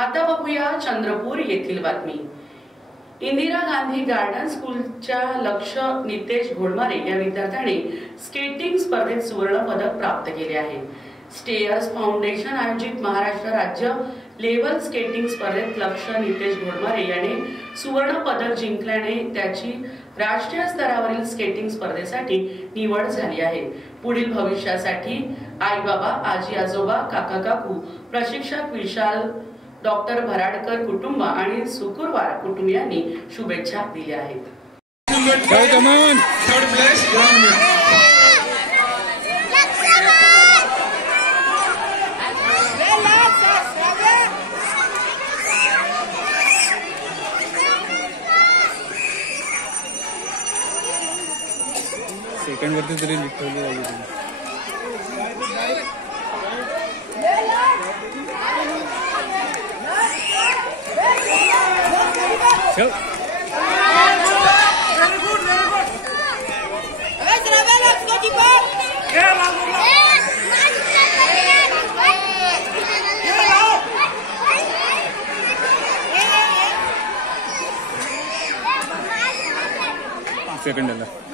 आता बघूया चंद्रपूर येथील बातमी। इंदिरा गांधी गार्डन स्कूलच्या लक्ष नितेश घोडमारे या विद्यार्थ्याने स्केटिंग स्पर्धेत सुवर्ण पदक प्राप्त केले आहे। स्टेयर्स फाउंडेशन आयोजित महाराष्ट्र राज्य लेवल स्केटिंग स्पर्धेत लक्ष नितेश घोडमारे याने सुवर्ण पदक जिंकल्याने त्याची राष्ट्रीय स्तरावरील स्केटिंग स्पर्धेसाठी निवड झाली आहे। पुढील भविष्यासाठी आई बाबा, आजी आजोबा, काका काकू, प्रशिक्षक विशाल, डॉक्टर भराडकर कुटुंब आणि सुकुरवार कुटुंबियांनी शुभेच्छा दिल्या आहेत। सेकंड वरती तरी लिखवली आहे सेकंड